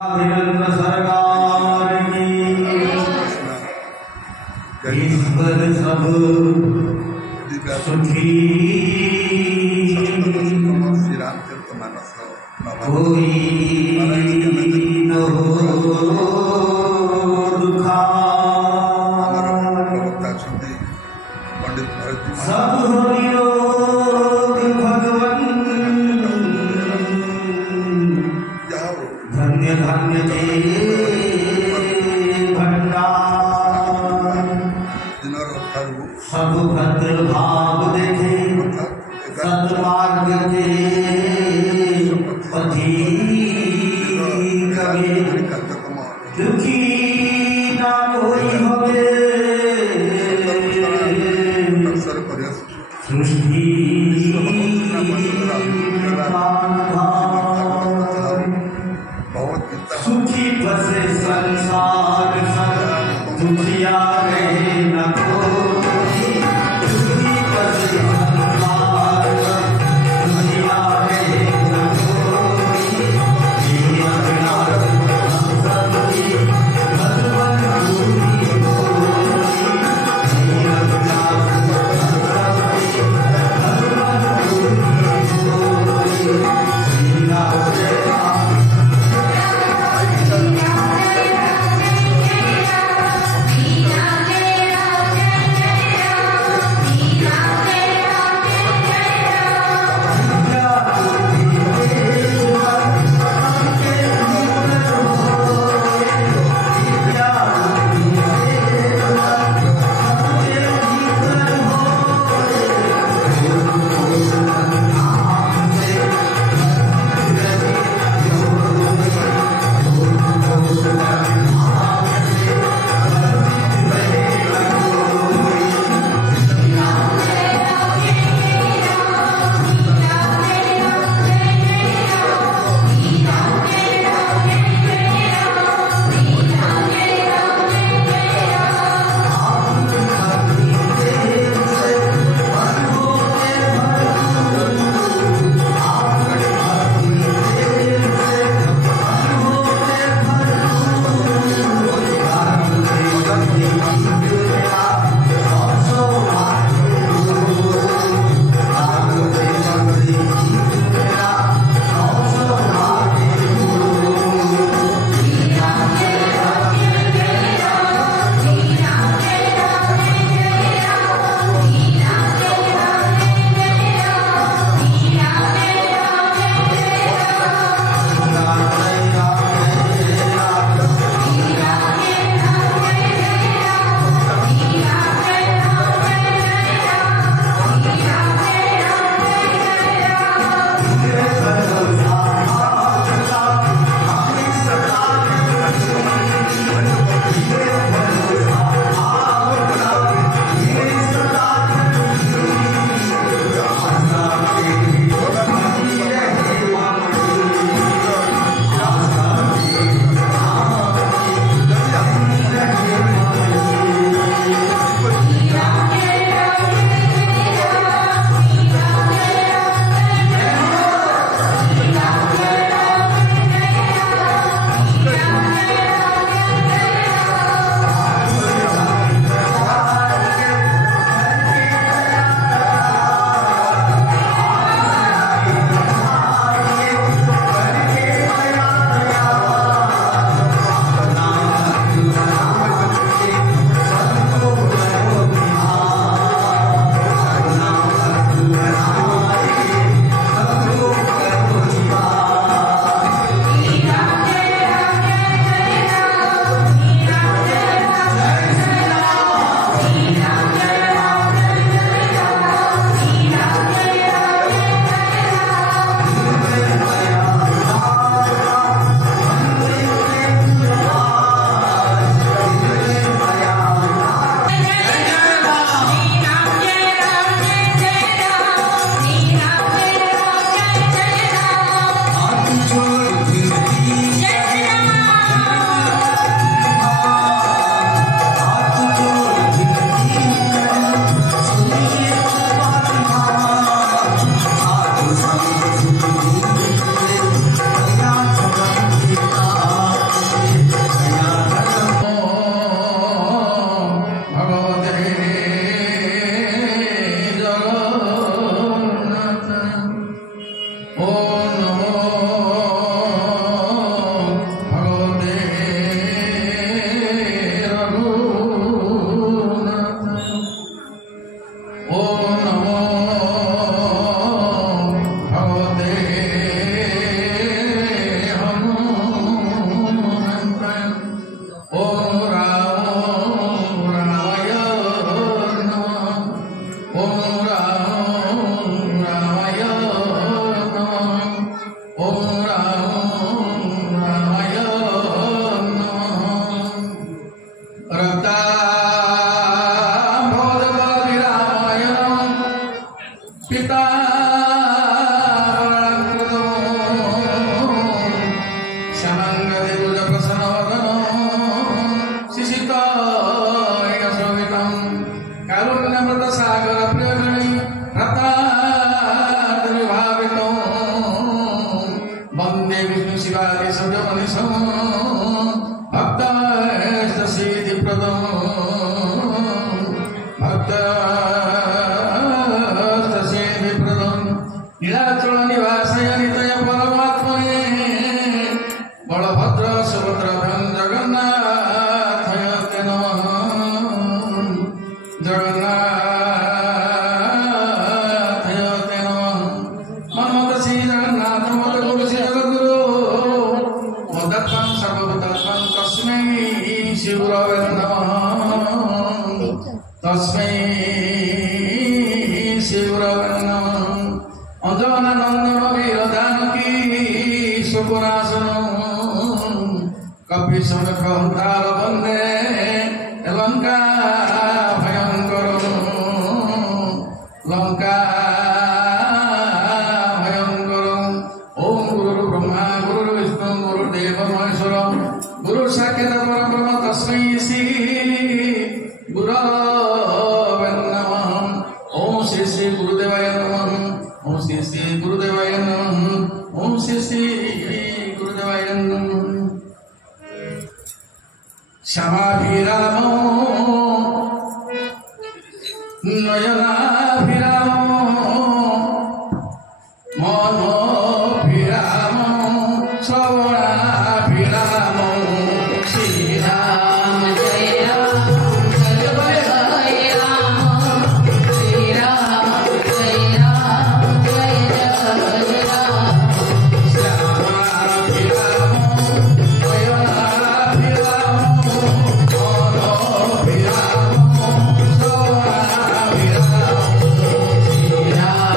अभिनंदन सरकार की ईश्वर सब सुखी कोई न हो दुखा सब हरियोग भगवन धन्य धन्य जे भंडार सब भद्र भाव देखे सत्मार्ग के पथि कवे दुखी ना कोई होवे सृष्टि सुखी बसे संसार सब दुखिया रहे न कोई सुखी बसे संसार सब दुखिया रहे न कोई ये अविनाश हम सबकी भगवान पूरी होई ये अविनाश हम सबकी भगवान पूरी होई श्री राम जय राम Jai चतुर्भुज प्रसन्नवदनो शिशिकायशोभितं कारुण्यमृत सागर प्रियगणि रत्नाद्रिभावितं वन्दे विष्णु शिवादि सूर्यमनिशं भक्तसिद्धिप्रदं नीलाचल निवासय नितय परमात्मने बलभद्र सुभद्र जगन्नाथय ते नमः जगन्नाथय ते नमः मन्मथ श्री जगन्नाथ मत गुरु श्री जगद्गुरु मदत्तं सर्वभूतात्मं तस्मै शिवगुरवे नमः तस्मै शिवगुरवे नमः अजन नंदन वीर जानकी सुकुनासन कपि सुनकार वंदे लंका भयंकर लंका भयंकर ओम गुरु ब्रह्मा गुरु विष्णु गुरुदेव महेश्वर गुरु साक्षात् परब्रह्म तस्मै श्री गुरवे नमः ओम श्री श्री गुरुदेवाय नमः ओम श्री श्री गुरुदेवाय नमः ओम श्री श्री गुरुदेवाय नमः श्यामाभिराम नयनाभिराम मनोभिराम श्रवणाभिराम श्रीराम जय राम जय राम श्रीराम जय राम जय जय राम श्यामाभिराम नयनाभिराम मनोभिराम श्रवणाभिराम श्रीराम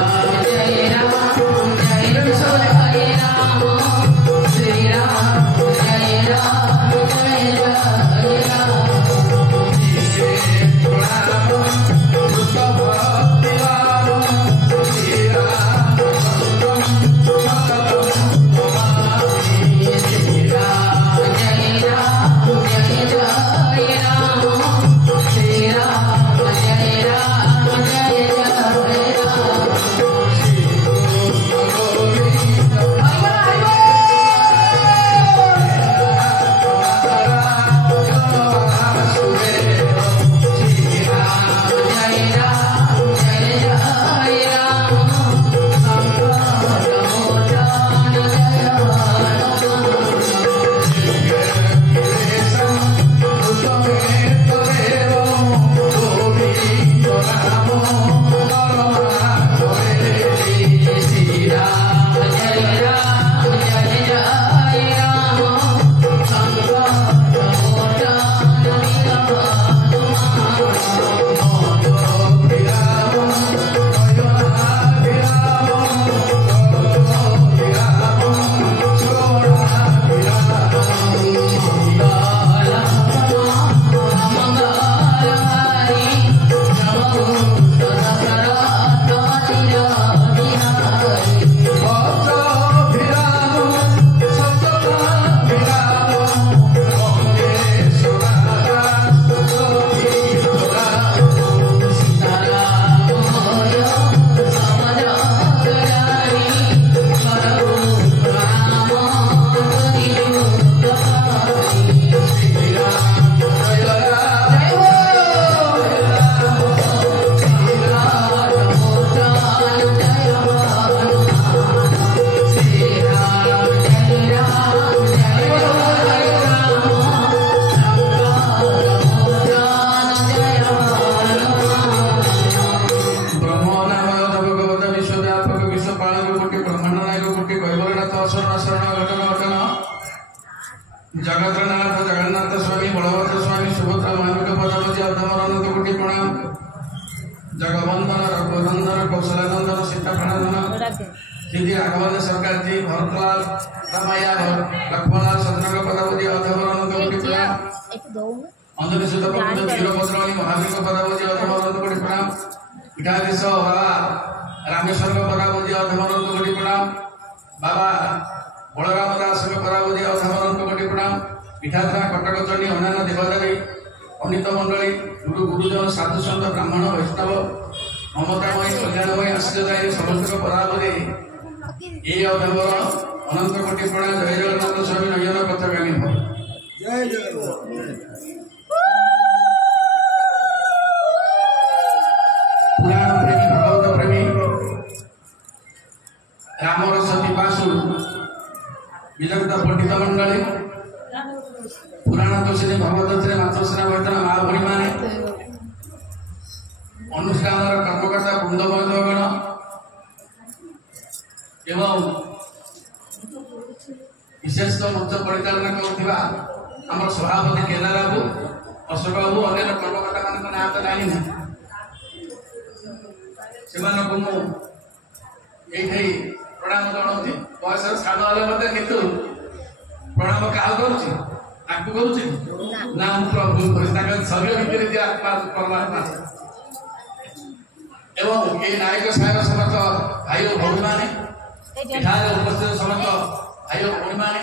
जय राम जय राम श्रीराम जय राम जय राम जगन्नाथ जगन्नाथ स्वामी बलभद्र स्वामी सुभद्रा मानविक पदावती अधमरनंद कोटि प्रणाम जगवंदन रघुनंदन कौशलानंदन सीता प्रणंदन श्री राघवन सरकार जी भरतलाल रामैया लक्ष्मणलाल चंद्रक पदावती अधमरनंद कोटि प्रणाम अंजनी सुत प्रभु वीरभद्रवाणी महावीर पदावती अधमरनंद कोटि प्रणाम पीठाधीश बाबा रामेश्वर पदावती अधमरनंद कोटि प्रणाम बाबा बलराम दास पदावती अधमरनंद कोटि प्रणाम पीठाधरा कटक चंडी अन्य देवदेवी पंडित मंडली गुरु गुरुजन साधु सन्त ब्राह्मण वैष्णव ममतामयी कल्याणमयी आशीर्वाद समस्त पदावली ये अवधर अनंत कोटि प्रणाम जय जगन्नाथ स्वामी नयन पथगामी भव जय जगन्नाथ। पुराण प्रेमी भगवत प्रेमी रामरस पिपासु विदग्ध पंडित मंडली पुराण तोषिणी भगवत मातृसेना वर्तन महाभरी माने अनुष्ठान कर्मकर्ता वृंद बंधुगण एवं विशेष मंच परिचालना करुवा आम सभापति केदार बाबू अशोक बाबू अन्य कर्मकर्ता मान ना तो जानी से प्रणाम जनाऊँ बयस साध हेल्ले कितु प्रणाम क्या करुँच आपको करुँच ना भूल कर शरीर भितर दिए आत्मा परमात्मा एवं ये नायक साहेब समस्त भाई और भौणी मैंने उपस्थित समस्त भाई और भौणी मैंने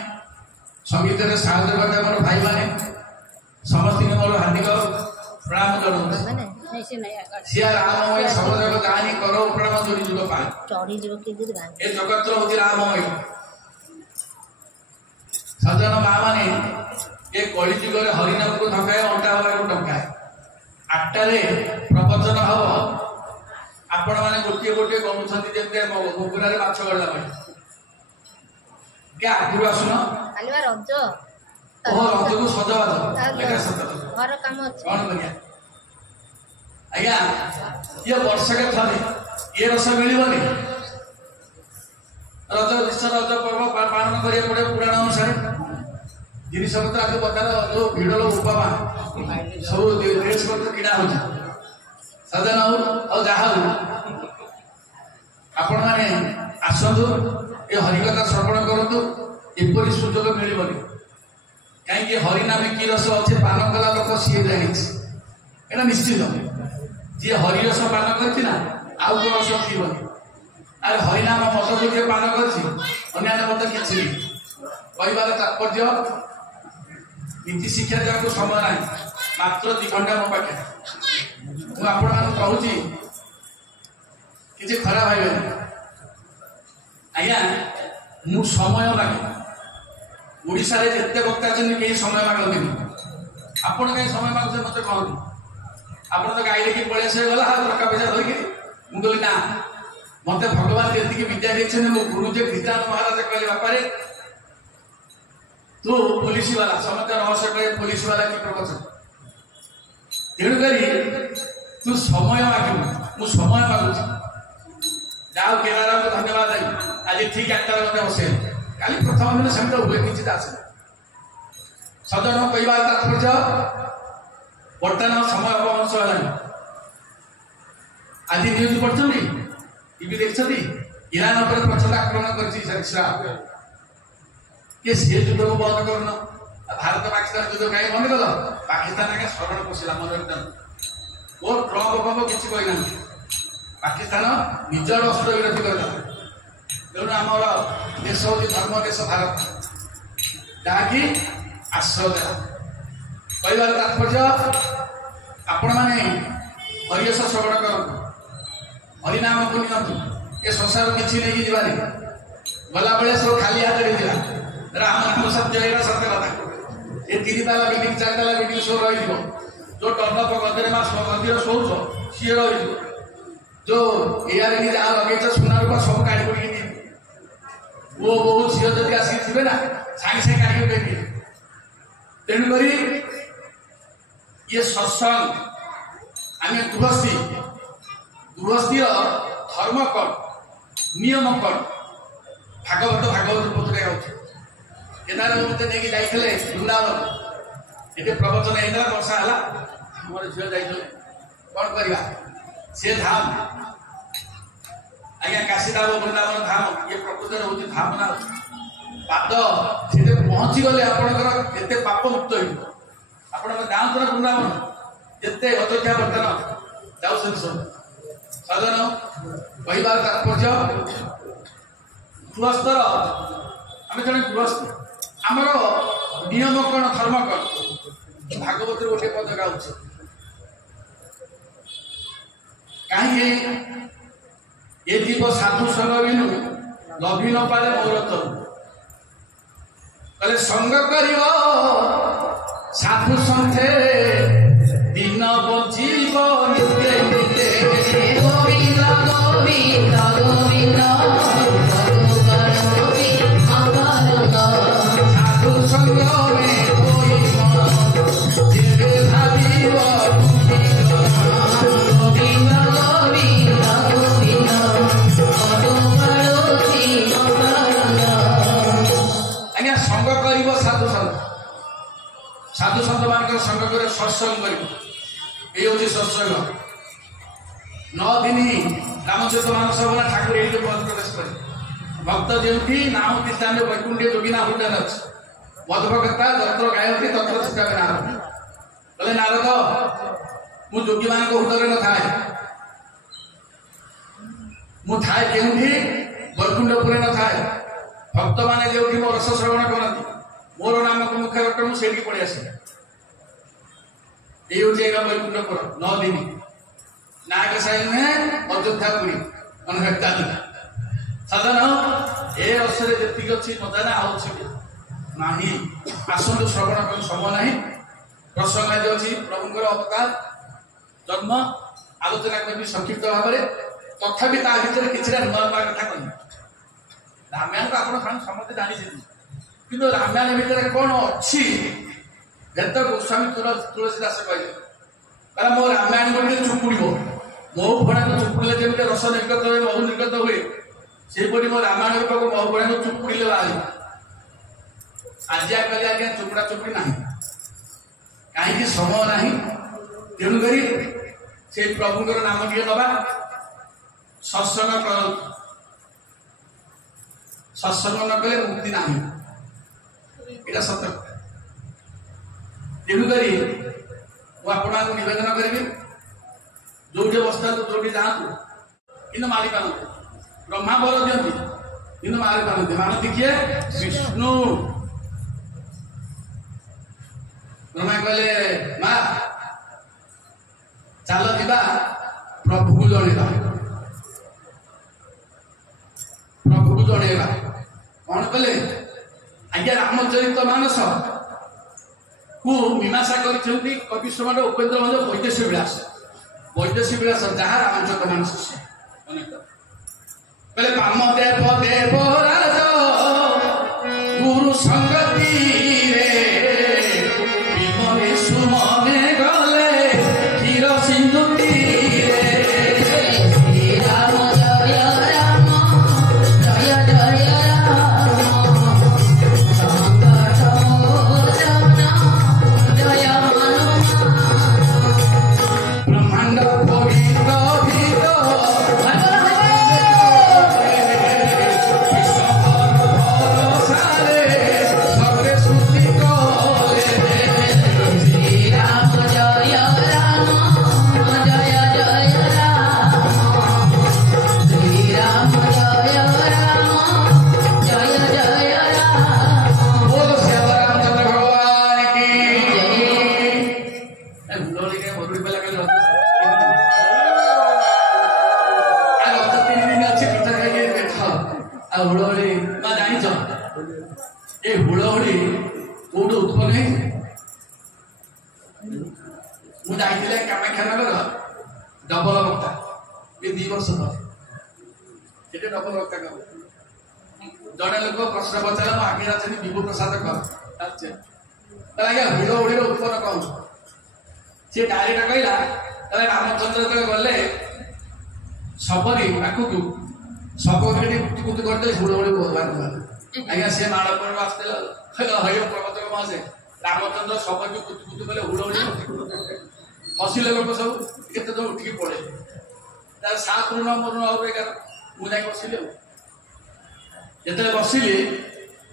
संगीत साहय करते भाई मैंने समस्त मोर हार्दिक प्रणाम जनाऊँ सिया राममय सबजग कहानी करो प्रणाम जोड़ी जुग पाए ए जगत होती राममय सज्जन माँ माने ये कली जुग हरिनाम को धकाए अंटा वाला को टंकाए आठटारे प्रवचन हम आपण मैंने गोटे गोटे गणुंट जमी मुगुरा माछ गला क्या आगु आसुन रज रज को सजबाज घर काम कौन करिया आज्ञा ये वर्ष के थे ये रस मिलबनी रज निश्चय रज पर्व पालन करिया पड़े पुराण अनुसार जिनिस पत्र आज प्रकार जो भिड़ उपमा सब ड्रेस पत्र किଣା हो सजन हो जहा आपण मैंने आसतु ये हरिकथा श्रवण करूँ एपरी सुजोग मिलबनी कहीं हरिनाम कि रस अच्छे पान कला लोक सी जानी एटा निश्चित जी हरिरस पान करती ना आउ कौन रस पीबनी अरे हरिनाम मत जो पान कर मत कि कहबार तात्पर्य नीति शिक्षा देवा समय ना मात्र 2 घंटा मो पाखे मुझे किसी खराब भाई आज्ञा मु समय मागे ओडिशा रे जिते वक्ता कहीं समय मागती आपण कहीं समय मागुचे मत कहते आप तो गाई लेकिन पलि आस गला टका पैसा धरिकी मुझे ना मत भगवान जी विद्या देखते मो गुरुजे गीतानंद महाराज कहले बापारे तू पुलिस वाला समस्त रहस्य कहे पुलिस वाला की प्रवचन तेणुक तू समय मागू मु समय मागुच जाओ केदार को धन्यवाद आज ठीक 8 मत बसे काली प्रथम दिन सेमता हुए किसी आस सजन कहबार तात्पर्य बर्तमान समय अपभंश है आज न्यूज पढ़ते टीवी देखते ईरान पर प्रचंड आक्रमण कर सी युद्ध को बंद करना भारत पाकिस्तान युद्ध कहीं बंद कल पाकिस्तान आगे शरण पशिला मन वो ट्रम्प बम किसी कहना पाकिस्तान निजर अस्त्र विरोधी करता तेणु आमर देश हूँ धर्म देश भारत जहाँकि आश्रय देला कहबार तात्पर्य आपण मैंने हरियस श्रवण करूँ हरिनाम को नियंतु ये संसार किसी नहीं जीवार गला बेले सब खाली हाथ राम नाम सत्य सत्य कथा ये 3 ताला बिल्डिंग 4 ताला बिल्डिंग सब रही जो टर्नअप गदरे मंदिर शोच सी रही जो एआर जहाँ लगे सुना रूपा सब काढ़ी पड़ी वो बहुत झील जब आसिक थे ना सागे सागे काढ़ी देखे तेणुक ये सत्संग आम गृहस्थी धर्म कौन नियम कौन भागवत पुस्तक गाँव केदार मत नहीं जाते वृंदावन ये प्रवचन होता वर्षा है मोर झील जा कौन करवा सी धाम आज्ञा काशीधाम वृंदावन धाम ये प्रकृत हूँ धाम ना पाद से पहुँची गले आपंकर पाप मुक्त हो जातु ना वृंदावन जिते अयोध्या बर्तन जाऊ सब सजन कहबार तात्पर्य गृहस्थर आम जन गृहस्थ ଆମର ନିୟମ କଣ ଧର୍ମ କଣ ଭାଗବତରେ ଗୋଟେ ପଦ ଗାଉଛି କାହିଁକି ଏ ଜୀବ ସାଧୁ ସଙ୍ଗ ବିନୁ ଲଭି ନ ପାରେ ମୋର ତ କହିଲେ ସଙ୍ଗ କରିବ ସାଧୁ ସଙ୍ଘେ ଦିନ ବଞ୍ଚିବ ନିତ୍ୟ ନିତ୍ୟ ଗୋବିନ୍ଦ ଗୋବିନ୍ଦ ଗୋବିନ୍ଦ ସାଧୁ ସଙ୍ଗ ମେ କୋଇ ଯେବେ ଭାବିବ ଗୋବିନ୍ଦ ଗୋବିନ୍ଦ ଗୋବିନ୍ଦ ଆଜ୍ଞା ସଙ୍ଗ କରିବ ସାଧୁ ସନ୍ଥ ସାଧୁ ସନ୍ଥ ମାନଙ୍କର ସଙ୍ଗ କରିବ ସତ୍ସଙ୍ଗ କରିବ এই হচ্ছে সৎসঙ্গ 9 দিন রামচরিত মানস বলা ঠাকুর এইটি প্রকাশ করে ভক্ত যেটি নাম কীর্তনে বৈকুণ্ঠে যোগিনা হৃদয় আছে মধুভক্তা যত্র গায়ত্রী তত্র চিত্তাবে নারদ বলে নারদ মু যোগী ମାନଙ୍କ ହୃଦୟରେ ନଥାଏ ମୁଁ ଥାଏ କେଉଁଠି ବୈକୁଣ୍ଠପୁରେ ନଥାଏ ଭକ୍ତମାନେ ଯେଉଁଠି ମୋ ରସ ଶ୍ରବଣ କରନ୍ତି ମୋର ନାମକୁ ମୁଖେ ରଖ ମୁଁ ସେଇଠି ପଳେଇ ଆସେ এই হচ্ছে বৈকুণ্ঠপুর 9 দিন নায়ক সাহেব নୁହେଁ ଅଯୋଧ୍ୟାପୁରୀ ମନେ ରଖିଥାନ୍ତି ସାଧାରଣ ଏ ଅବସରରେ ଯେତିକି ଅଛି ମଜା ନା ଆଉ ଅଛି ନାହିଁ ଆସନ୍ତୁ ଶ୍ରବଣ ପାଇଁ ସମୟ ନାହିଁ ପ୍ରସଙ୍ଗ ଆଜି ଅଛି ପ୍ରଭୁଙ୍କର ଅବତାର ଜନ୍ମ ଆଲୋଚନା କରିବି ସଂକ୍ଷିପ୍ତ ଭାବରେ ତଥାପି ତା ଭିତରେ କିଛିଟା ନୂଆ ନୂଆ କଥା କହିବି ରାମାୟଣ ତ ଆପଣ ସମସ୍ତେ ଜାଣିଛନ୍ତି କିନ୍ତୁ ରାମାୟଣ ଭିତରେ କଣ ଅଛି ଯେତ ଗୋସ୍ୱାମୀ ତୁଳସୀ ଦାସ କହିଲେ କହିଲା ମୋ ରାମାୟଣ ଗୋଟେ ଚୁପୁଡ଼ିବ ମହୁ ଫଣାକୁ ଚୁପୁଡ଼ିଲେ ଯେମିତି ରସ ନିର୍ଗତ ହୁଏ ମହୁ ନିର୍ଗତ ହୁଏ ସେହିପରି ମୋ ରାମାୟଣ ମହୁ ଫଣାକୁ ଚୁପୁଡ଼ିଲେ ବାହାରିବ ଆଜି କାଲି ଆଜ୍ଞା ଚୁପୁଡ଼ା ଚୁପୁଡ଼ି ନାହିଁ କାହିଁକି ସମୟ ନାହିଁ ତେଣୁକରି ସେ ପ୍ରଭୁଙ୍କର ନାମ ଟିକେ ନବା ସତ୍ସଙ୍ଗ କରନ୍ତୁ ସତ୍ସଙ୍ଗ ନ କଲେ ମୁକ୍ତି ନାହିଁ ଏଇଟା ସତ ତେଣୁକରି ମୁଁ ଆପଣଙ୍କୁ ନିବେଦନ କରିବି ଯୋଉଠି ବସିଥାନ୍ତୁ ଯୋଉଠି ଯାଆନ୍ତୁ କିନ୍ତୁ ମାରି ପାରନ୍ତି ବ୍ରହ୍ମା ବର ଦିଅନ୍ତି କିନ୍ତୁ ମାରି ପାରନ୍ତି ମାନନ୍ତି କିଏ ବିଷ୍ଣୁ ବ୍ରହ୍ମା କହିଲେ ମା ଚାଲ ଯିବା ପ୍ରଭୁକୁ ଜଣେଇବା କଣ କଲେ ଆଜ୍ଞା ରାମଚରିତ ମାନସ କୁ ମୀମାଂସା କରିଛନ୍ତି କବି ସମ୍ରାଟ ଉପେନ୍ଦ୍ର ଭଞ୍ଜ ବୈଦେଶୀ ବିଳାସ ଯାହା ରାମଚରିତ ମାନସ କହିଲେ ବାମ ଦେବ ଦେବରାଜ ଗୁରୁ ସଙ୍ଗତିରେ ବିମନେ ସୁମନେ ଗଲେ କ୍ଷୀର ସିନ୍ଧୁ ତୀରେ ରାମ ଜୟ ରାମ ଜୟ ଜୟ ରାମ ସଂକଟ ମୋଚନ ଜୟ ବ୍ରହ୍ମାଣ୍ଡ ପବିତ୍ର ଭିତ ହୁଳହୁଳି ବା ଜାଣିଛ ଏ ହୁଳହୁଳି କୋଉଠୁ ଉତ୍ପନ୍ନ ହେଇଛି ମୁଁ ଯାଇଥିଲି କାମାକ୍ଷାନଗର ଡବଲ ବକ୍ତା ଏ 2 ବର୍ଷ ତଳେ ସେଠି ଡବଲ ବକ୍ତା କର ଜଣେ ଲୋକ ପ୍ରଶ୍ନ ପଚାରିଲା ମୋ ଆଗରେ ଅଛନ୍ତି ବିଭୁ ପ୍ରସାଦ କର ଆଜ୍ଞା ହୁଳହୁଳିର ଉତ୍ପନ୍ନ କଣ ସେ ଡାଇରେକ୍ଟ କହିଲା ରାମଚନ୍ଦ୍ର ଯେତେବେଳେ ଗଲେ ଶବରୀ ପାଖକୁ ସବ କୁତି କୁତି କରିଦେଲେ ହୁଳହୁଳି ଆଜ୍ଞା ସେ ମାଳ ପର୍ବ ଆସିଥିଲା ହରିବ ପ୍ରବଚକ ମାସେ ରାମଚନ୍ଦ୍ର ସବକୁ କୁତି କୁତି କଲେ ହୁଳହୁଳି ହସିଲେ ଲୋକ ସବୁ କେତେ ତ ଉଠିକି ପଳେଇ ତାର 7 ରୁ 9 ମୋର 9 11 ମୁଁ ଯାଇ ବସିଲି ଆଉ ଯେତେବେଳେ ବସିଲି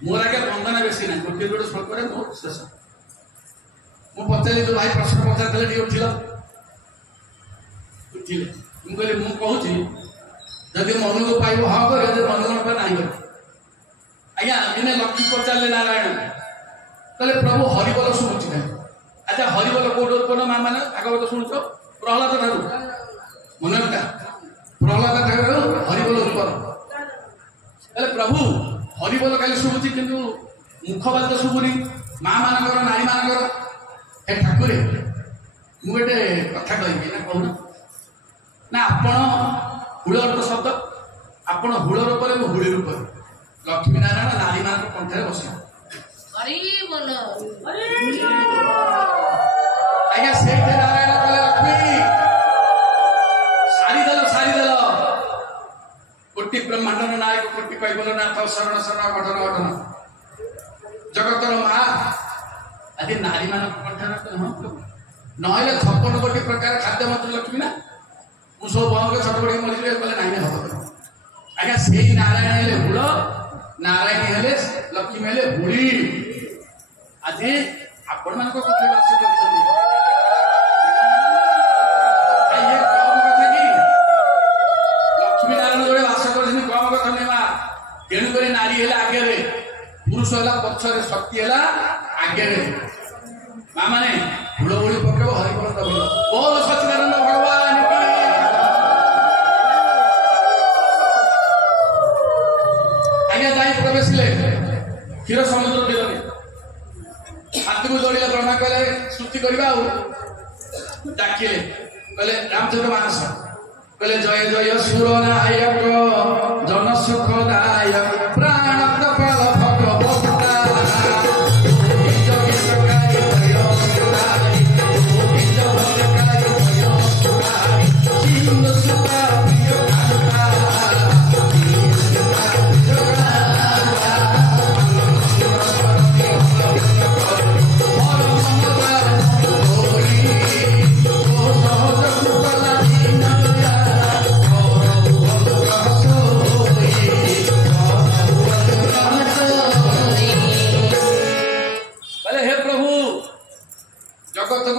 ମୋର ଆଜ୍ଞା ବନ୍ଦନା ବେଶୀ ନାହିଁ ଗୋଟିଏ ଗୋଟେ ଶ୍ଳୋକରେ ମୋ ଶେଷ ମୁଁ ପଚାରିଲି ଯୋଉ ଭାଇ ପ୍ରଶ୍ନ ପଚାରିଥିଲେ ଟିକେ ଉଠିଲେ ମୁଁ କହିଲି ମୁଁ କହୁଛି ଯଦି ମନକୁ ପାଇବ ହଁ କରେ ଯଦି ମନକୁ ନ ପାଇବ ନାହିଁ କରେ ଆଜ୍ଞା ଦିନେ ଲକ୍ଷ୍ମୀ ପଚାରିଲେ ନାରାୟଣ कहले प्रभु हरिबोल शुणुची ना अच्छा हरिबोल कोड उत्पन्न माँ मैंने भागवत शुणुच प्रहलाद ठारू मन रखा प्रहलाद ठारू हरिबोल उत्पन्न कहले प्रभु हरिबोल खाली शुणुची किंतु मुखबाद शुभुनी माँ मानकर नारी मानकर हे ठाकुरे मुझे कथा कहि ना कहूना ना आपण हुलर शब्द आपण हुल रूप हुली रूप लक्ष्मी नारायण नारी मान कंठे बस आज्ञा से नारायण कले लक्ष्मी सारीदेल कोटि ब्रह्मांड नायक कोटि कैबल नाथ शरण शरण घटन घटन जगतर माँ आदि नारी मान कंठे ना 56 कोटी प्रकार खाद्य मंत्र लक्ष्मी ना ମୁଁ ସବୁ ବନ୍ଦ ଛଟପଟି ମରିଯିବେ କହିଲେ ନାଇଁ ହବ ଆଜ୍ଞା ସେଇ ନାରାୟଣ ହେଲେ ହୁଳ ନାରାୟଣୀ ହେଲେ ଲକ୍ଷ୍ମୀ ହେଲେ ହୁଳି ଆଜି ଆପଣମାନଙ୍କ କଥା ବାସ କରୁଛନ୍ତି ଇଏ କମ କଥା କି ଲକ୍ଷ୍ମୀ ନାରାୟଣ ଯୋଉଠି ବାସ କରୁଛନ୍ତି କମ କଥା ନୁହେଁ ମା ତେଣୁକରି ନାରୀ ହେଲା ଆଗରେ ପୁରୁଷ ହେଲା ପଛରେ ଶକ୍ତି ହେଲା ଆଗରେ ମା ମାନେ ହୁଳ ହୁଳି ପକେଇବ ହରିବଳ ଦବିବ ବୋଲ ସଚ୍ଚିଦାନନ୍ଦ ଭଗବାନ क्षीर समुद्र तीर हाथी को जोड़े ब्रह्मा कहले स्तुति करवा डाकिले कहले रामचंद्र मानस कहले जय जय सुर नायक जन सुखदायक प्राण कपाल भगवता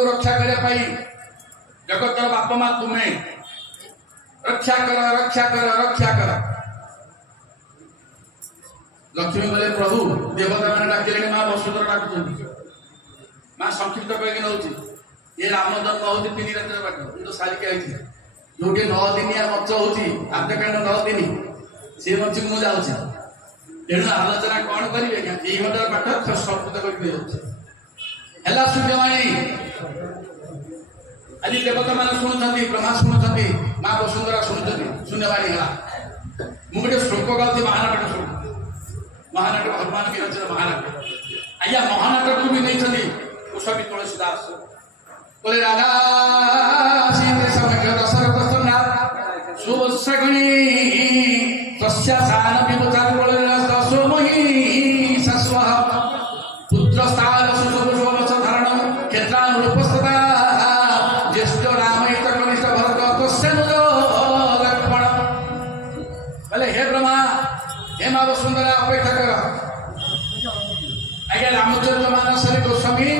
रक्षा करने जगत बाप माँ तुम्हें रक्षा कर रक्षा कर रक्षा कर लक्ष्मी बोले प्रभु देवता मैंने डाकिले माँ वसुंधरा डाकुंट माँ संक्षिप्त कहीं नौ ये राम जन्म हो 3 रात बाट तो सारिके आई जो 9 दिनिया मच हो आद्यकांड 9 दिन सी मच मुझे जाऊँगी तेणु आलोचना कौन करेंगे 2 घंटा पाठ संस्कृत करके है सूर्यवाणी आज देवता मान शुणुंट ब्रह्मा शुणुंट माँ वसुंधरा शुणुंट शून्यवाणी है मुझे श्लोक गाँव महानाटक श्लोक महानाटक हनुमान की रचना महानाटक आज्ञा महानाटक भी नहीं कुशवी तुलसीदास बोले राधा दशरथ सुवत्सगणी तस्यान विमुचार दशो मही शस्व पुत्र स्थान सुशोभस धारण क्षेत्रानुपस्थिता ज्येष्ठ रामहित कनिष्ठ भरत तस्यानुज लक्ष्मण बोले हे ब्रह्मा हे माँ वसुंधरा अपेक्षा कर आज्ञा रामचंद्र मानस गोस्वामी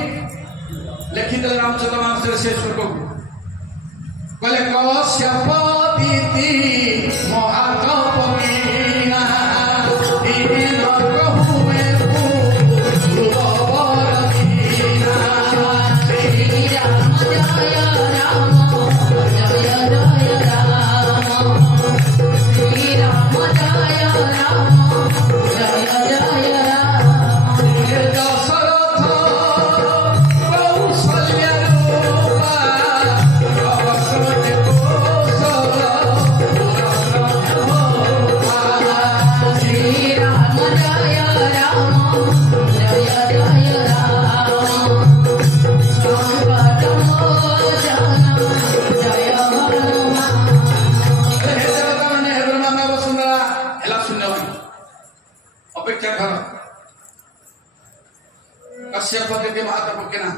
लिखित रामचंद्र मानस से श्लोक बोले कश्यपति महातपमीना कश्यप दीदी महातपकेना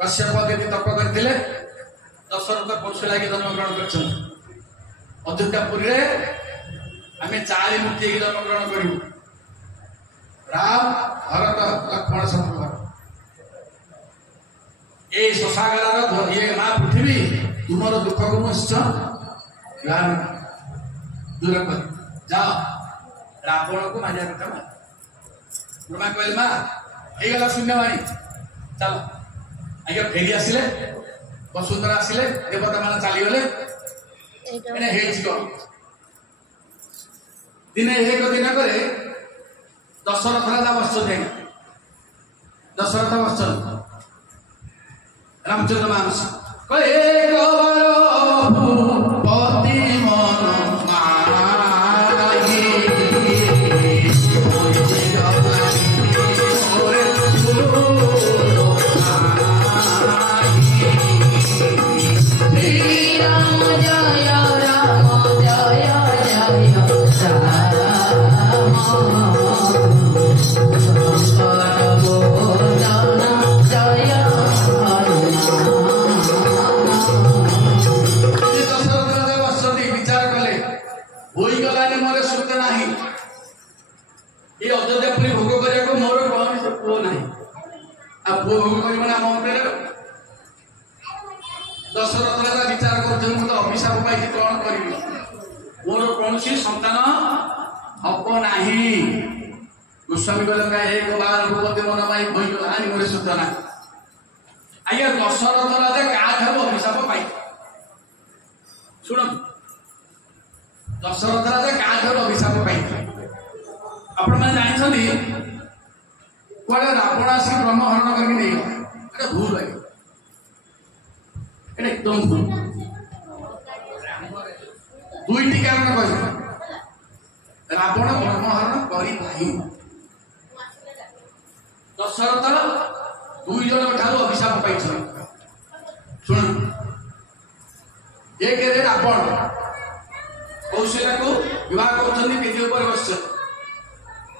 कश्यप दीदी तप करते दशरथ पशु लगे जन्म ग्रहण कर अयोध्यापुरी आम 4 मूर्ति जन्म ग्रहण करूँ राम भरत लक्ष्मण शत्रुघ्न ये शशागार ये माँ पृथ्वी तुमर दुख को निश्चय दूर कर जाओ रावण को मारिया कथा ब्रह्मा कहले माँ ହେଇଗଲା ଶୂନ୍ୟବାଣୀ ଚାଲ ଆଜ୍ଞା ଫେରି ଆସିଲେ ବସୁନ୍ଧରା ଆସିଲେ ଦେବତା ମାନେ ଚାଲିଗଲେ ଏଣେ ହେଇଛି କଣ ଦିନେ ଏକ ଦିନକରେ ଦଶରଥ ରାଜା ବସିଛନ୍ତି ଦଶରଥ ବସିଛନ୍ତି ରାମଚନ୍ଦ୍ର ମାନସ ଏକ ପତି ମନ दशरथ राजा विचार कर अभिशाप पाई कौन करी मोर कौन सन्तान हम ना गोस्वामी एक बार रूपति मन पाई भईगला मोर सूचना आज्ञा दशरथ राजा क्या अभिशाप पाई शुण दशरथ राजा क्या अभिशाप पाई आपण मैंने जानते कड़े रावण आसिक ब्रह्म हरण करके नहीं गला भूल है एकदम भूल दुईटी कारण कह रावण ब्रह्म हरण करी दशरथ दुई जन ठार अभिशाप पाई शुण एक रावण कौशल्या को विवाह कर बस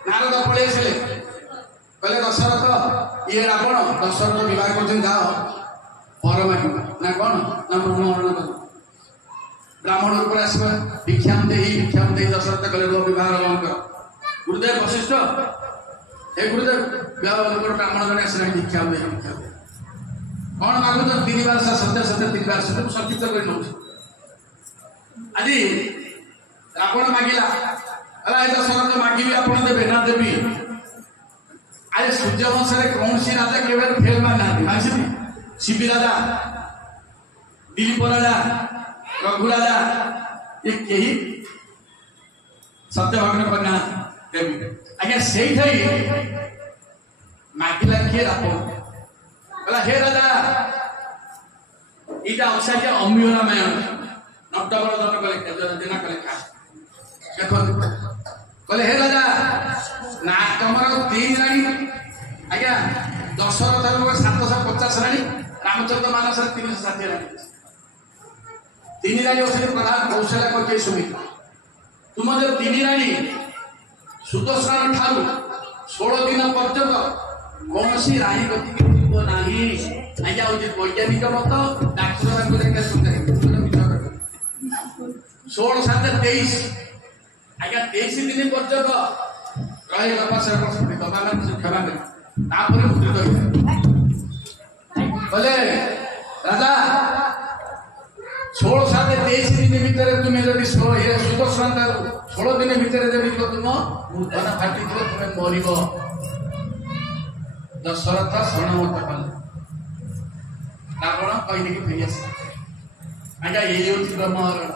नारद पलि आसिले कहले दशरथ ये रावण दशरथ विवाह कर जाओ पर मांग ना कौन ना ब्रह्महरण कर ब्राह्मण ऊपर आस भिक्षा दे दशरथ कहले विवाह कर गुरुदेव वशिष्ठ हे गुरुदेव ब्राह्मण जन आस भिक्षा दे कौन मागुच 3 बार सत्य सत्य 3 बार सत्य संक्षिप्त कर आज रावण मागिला दशरथ मागिबी आप देवे ना देवी आज सूर्यवंश कौन सी राजा के फेल मांगा शिवी राजा दिलीप राजा रघु राजा ये कही सत्यभाग्न कन्या देवी आज्ञा से मागिला किए रावण कहला हे राजा इटा असाध्य अम्य रामायण नटबरदन कले देना कले देखो कहले हे राजा ना तुमर 3 राणी आज्ञा दशरथ 750 राणी रामचंद्र मानस 360 राणी 3 राणी बस प्रधान कौशल्या कर सुमित्रा तुम जो 3 राणी सुदर्शन ठारू 16 दिन पर्यंत कौन सी राणी गति ना आज्ञा हूँ वैज्ञानिक मत डाक्तर 16 7 23 आज्ञा 23 दिन पर्यंत रही तपस्या क्षमा कर मुद्रित बोले राजा 16 7 23 दिन भितर तुम्हें जब सुदर्शन 16 दिन भितर जब तुम मुद्रण फाटी तुम्हें मर दशरथ शरणमत कले रावण कही फेरी आस आज्ञा ये ब्रह्महरण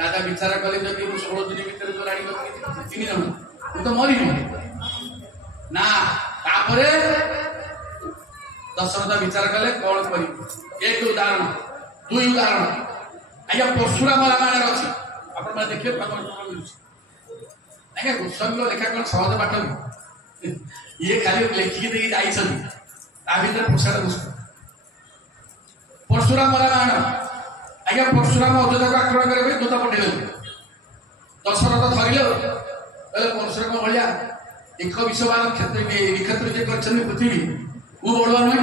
राजा विचार कले जब 16 दिन भितर जो राणी 3 जन तो मरी ना दशरथ विचार कले कौन कर एक उदाहरण 2 उदाहरण आज्ञा परशुराम रामायण अच्छी आप देखिए आज्ञा गोस्वामी लेखा कौन सहज पाठ ये खाली लिखिकी देखिए जाइए प्रसाद परशुराम रामायण आज्ञा परशुराम अयोध्या को आक्रमण करने दूत पठेल दशरथ थरिले परशुराम भाया 120 क्षेत्र निक्षेत्र जे पृथ्वी वो बड़ुआ नुहे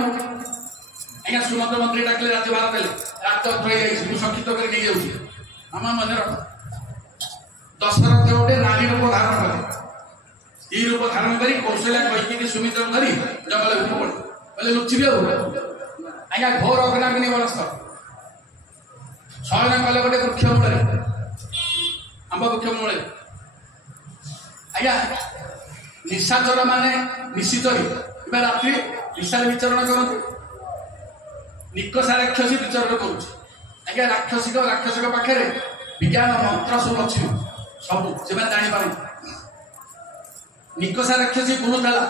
आज्ञा सुमंत मंत्री डाकिले राज्यभार देले राज्य संक्षिप्त कर आम मन रख दशरथ गोटे नारी रूप धारण कले स्त्री रूप धारण कर कौशल्या कहीकि सुमित्रा धरी जंगल पड़े लुचिबे आज्ञा घोर अग्नाग्नि वरस्त शयन कले गोटे वृक्ष मूल आंब वृक्ष मूल आज्ञा ନିଶାଚର ମାନେ ନିଶିଚରୀ କିମ୍ବା ରାତ୍ରି ନିଶାରେ ବିଚରଣ କରନ୍ତି। ନିକଷା ରାକ୍ଷସୀ ବିଚରଣ କରୁଛି। ଆଜ୍ଞା ରାକ୍ଷସଙ୍କ ପାଖରେ ବିଜ୍ଞାନ ମନ୍ତ୍ର ସବୁ ଅଛି, ସବୁ ସେମାନେ ଜାଣିପାରନ୍ତି। ନିକଷା ରାକ୍ଷସୀ ବୁଲୁଥିଲା,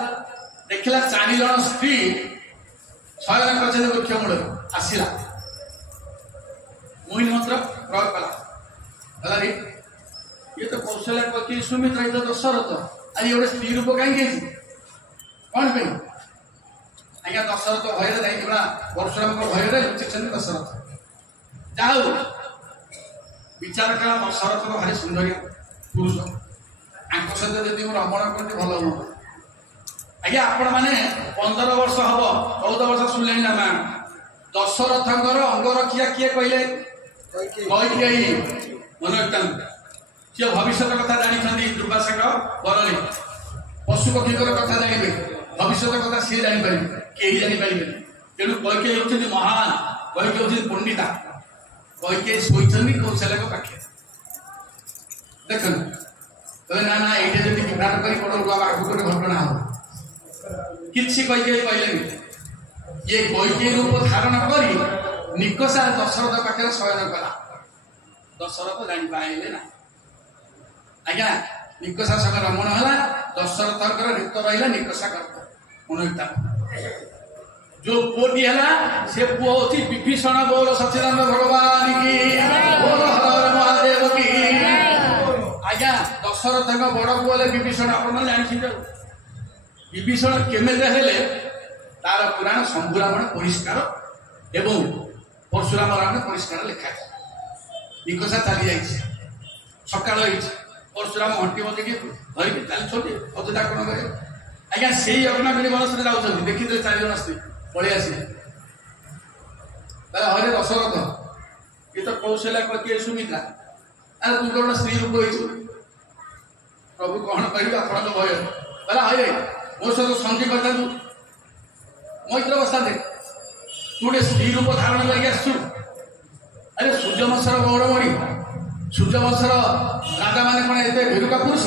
ଦେଖିଲା 4 ଜଣ ସ୍ତ୍ରୀ ଶୟନ କରିଛନ୍ତି ବୃକ୍ଷ ମୂଳରେ। ଆସିଲା ମୋହିନୀ ମନ୍ତ୍ର ପ୍ରୟୋଗ କଲା, ହେଲା ରେ ଇଏ ତ କୌଶଲ୍ୟା କୈକେୟୀ ସୁମିତ୍ରା, ଇଏ ତ ଦଶରଥ, ଆଜି ଗୋଟେ ସ୍ତ୍ରୀ ରୂପ କାହିଁକି ହେଇଛି କଣ ପାଇଁ? ଆଜ୍ଞା ଦଶରଥ ଭୟରେ ଯାଇଥିବା ପରଶୁରାମଙ୍କ ଭୟରେ ଲୁଚିଛନ୍ତି ଦଶରଥ। ଯାହା ହଉ ବିଚାର କଲା ଦଶରଥ ତ ଭାରି ସୁନ୍ଦରିଆ ପୁରୁଷ, ଆଙ୍କ ସହିତ ଯଦି ମୁଁ ରମଣ କରନ୍ତି ଭଲ ହୁଅନ୍ତା। ଆଜ୍ଞା ଆପଣ ମାନେ 15 ବର୍ଷ ହବ 14 ବର୍ଷ ଶୁଣିଲେଣି ନା ମା? ଦଶରଥଙ୍କର ଅଙ୍ଗରଖିଆ କିଏ କହିଲେ? କୈକେୟୀ। ମନେ ରଖିଥାନ୍ତୁ, ସିଏ ଭବିଷ୍ୟତ କଥା ଜାଣିଛନ୍ତି। ଦୁର୍ବାସାଙ୍କ ବରରେ ପଶୁ ପକ୍ଷୀଙ୍କର କଥା ଜାଣିବେ, ଭବିଷ୍ୟତ କଥା ସିଏ ଜାଣିପାରିବେ, କେହି ଜାଣିପାରିବେନି। ତେଣୁ କୈକେୟୀ ହେଉଛନ୍ତି ମହାନ, କୈକେୟୀ ହେଉଛନ୍ତି ପଣ୍ଡିତା। କୈକେୟୀ ଶୋଇଛନ୍ତି କୌଶଲ୍ୟାଙ୍କ ପାଖରେ। ଦେଖନ୍ତୁ କହିଲେ ନା ନା ଏଇଟା ଯଦି ବିଭ୍ରାଟ କରି ପଡୁ ଆଗକୁ ଗୋଟେ ଘଟଣା ହବ। କିଛି କୈକେୟୀ କହିଲେନି। ଇଏ କୈକେୟୀ ରୂପ ଧାରଣ କରି ନିକଷା ଦଶରଥ ପାଖରେ ଶୟନ କଲା। ଦଶରଥ ଜାଣିପାରିଲେ ନା। ଆଜ୍ଞା ନିକଷା ସହ ରମଣ ହେଲା, ଦଶରଥଙ୍କର ରିତ ରହିଲା ନିକଷା ଗର୍ଭ। ମନୋତା ଯୋଉ ପୁଅଟି ହେଲା ସେ ପୁଅ ହଉଛି ବିଭୀଷଣ। ବୋଲ ସଚ୍ଚିଦାନନ୍ଦ ଭଗବାନ କି, ବୋଲ ହର ହର ମହାଦେବ କି। ଆଜ୍ଞା ଦଶରଥଙ୍କ ବଡ ପୁଅ ହେଲେ ବିଭୀଷଣ, ଆପଣ ଜାଣିଛନ୍ତି। ବିଭୀଷଣ କେମିତି ହେଲେ ତାର ପୁରାଣ ଶମ୍ଭୁ ରାମାୟଣ ପରିଷ୍କାର ଏବଂ ପରଶୁରାମ ରାମାୟଣ ପରିଷ୍କାର ଲେଖା। ନିକଷା ଚାଲି ଯାଇଛି, ସକାଳ ହେଇଛି, ପରଶୁରାମ ଘଣ୍ଟି ବଜେଇକି ଧରିକି ଚାଲିଛନ୍ତି ଅଯୋଧ୍ୟା କଣ କରେ। ଆଜ୍ଞା ସେଇ ଅଗ୍ନାବିଣୀ ବନସ୍ତରେ ଯାଉଛନ୍ତି, ଦେଖିଥିଲେ 4 ଜଣ ସ୍ତ୍ରୀ ପଳେଇ ଆସିଲେ। ତାହେଲେ ହରେ ଦଶରଥ ଏ ତ କୌଶଲ୍ୟା କୈକେୟୀ ସୁମିତ୍ରା, ଆରେ ତୁ ଗୋଟେ ସ୍ତ୍ରୀ ରୂପ ହେଇଛୁ, ପ୍ରଭୁ କଣ କହିବି ଆପଣଙ୍କ ଭୟ। କହିଲା ହରେ ମୋ ସହିତ ସନ୍ଧି କରିଥାନ୍ତୁ, ମୈତ୍ର ବସିଥାନ୍ତେ, ତୁ ଗୋଟେ ସ୍ତ୍ରୀ ରୂପ ଧାରଣ କରିକି ଆସିଛୁ। ଆରେ ସୂର୍ଯ୍ୟବଂଶର ଗୌରମଣି, ସୂର୍ଯ୍ୟବଂଶର ରାଜା ମାନେ କଣ ଏତେ ଭେରୁକା ପୁରୁଷ?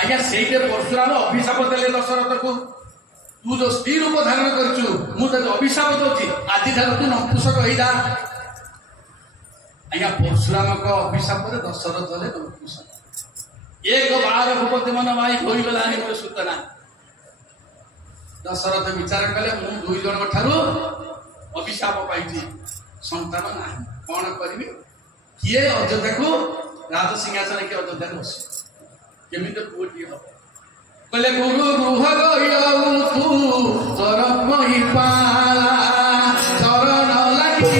ଆଜ୍ଞା ସେଇଠି ପରଶୁରାମ ଅଭିଶାପ ଦେଲେ ଦଶରଥକୁ, ତୁ ଯୋଉ ସ୍ତ୍ରୀ ରୂପ ଧାରଣ କରିଛୁ ମୁଁ ତତେ ଅଭିଶାପ ଦଉଛି, ଆଜିଠାରୁ ତୁ ନପୁଂସକ ହେଇଯା। ଆଜ୍ଞା ପରଶୁରାମଙ୍କ ଅଭିଶାପରେ ଦଶରଥ ହେଲେ ନପୁଂସକ। 1 ଭୂପତି ମନ ମାଇ ହୋଇଗଲାଣି ମୋର ସୂଚନା। ଦଶରଥ ବିଚାର କଲେ ମୁଁ 2 ଜଣଙ୍କ ଠାରୁ ଅଭିଶାପ ପାଇଛି, ସନ୍ତାନ ନାହିଁ, କଣ କରିବି? କିଏ ଅଯୋଧ୍ୟାକୁ ରାଜସିଂହାସନ କିଏ ଅଯୋଧ୍ୟାରେ ବସିବ, କେମିତି ପୁଅଟିଏ ହବ? କହିଲେ ଗୁରୁ ଗୃହ ତୁ ତୋର କହିପାଲା ଚରଣ ଲାଗି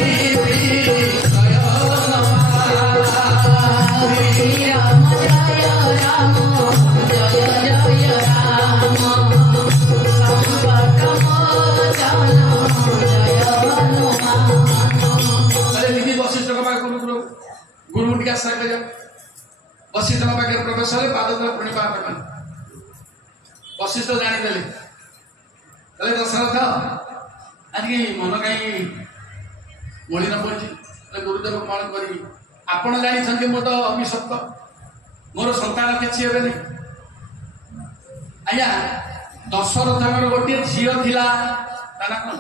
गुरु मुटिका आश्रय कर वशिष्ठ पाखे प्रवेश हेले पाद तले प्रणिपात कले। वशिष्ठ जानीदेले कहले दशरथ आज मन कहीं मलिन पड़ी, गुरुदेव कौन करी? आपण जानी मो तो अभिशप्त, मोर संतान किसी हे नहीं। आज्ञा दशरथ गोटे झील थिला, ता कौन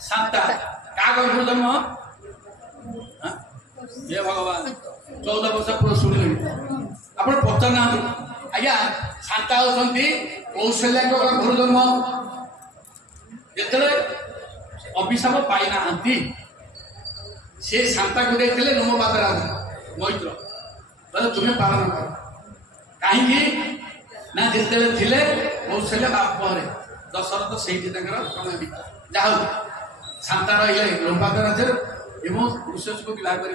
शांता, क्या गर्भ जन्म हे भगवान 14 वर्ष पूरा शुणिले आप पचारना। आज्ञा शांता होती कौशल्या गर्भ जन्म, जिते अभिशाप पाई ना से शांता को देखते नमोपाद राजा मैत्र तुम्हें पालन कर कहीं ना जिते थे कौशल्या बाप दशरथ से समय बिता। जहा शांता रही नमोपाद राजा विशेष को विवाह कर